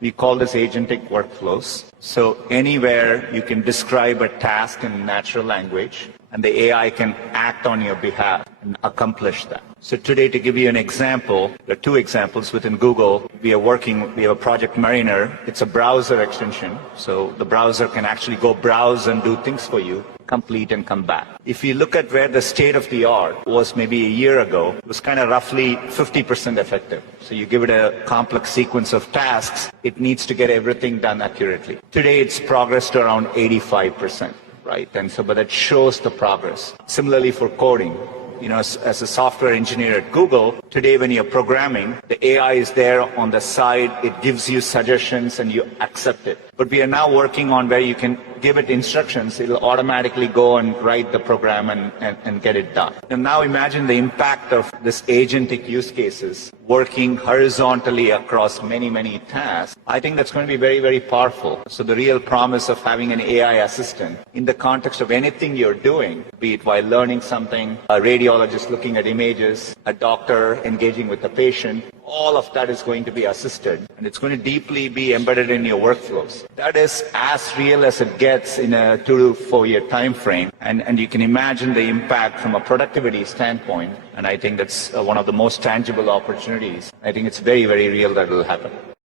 We call this agentic workflows. So anywhere you can describe a task in natural language, and the AI can act on your behalf and accomplish that. So today, to give you an example, there are two examples within Google. We have a project Mariner. It's a browser extension. So the browser can actually go browse and do things for you, complete and come back. If you look at where the state of the art was maybe a year ago, it was kind of roughly 50% effective. So you give it a complex sequence of tasks, it needs to get everything done accurately. Today, it's progressed to around 85%. Right, and so, but that shows the progress. Similarly for coding, as a software engineer at Google, today when you're programming, the AI is there on the side, it gives you suggestions and you accept it. But we are now working on where you can give it instructions, it'll automatically go and write the program and get it done. And now imagine the impact of this agentic use cases working horizontally across many, many tasks. I think that's going to be very, very powerful. So the real promise of having an AI assistant in the context of anything you're doing, be it while learning something, a radiologist looking at images, a doctor engaging with a patient, all of that is going to be assisted, and it's going to deeply be embedded in your workflows. That is as real as it gets in a 2 to 4 year time frame, and you can imagine the impact from a productivity standpoint, and I think that's one of the most tangible opportunities. I think it's very, very real that will happen.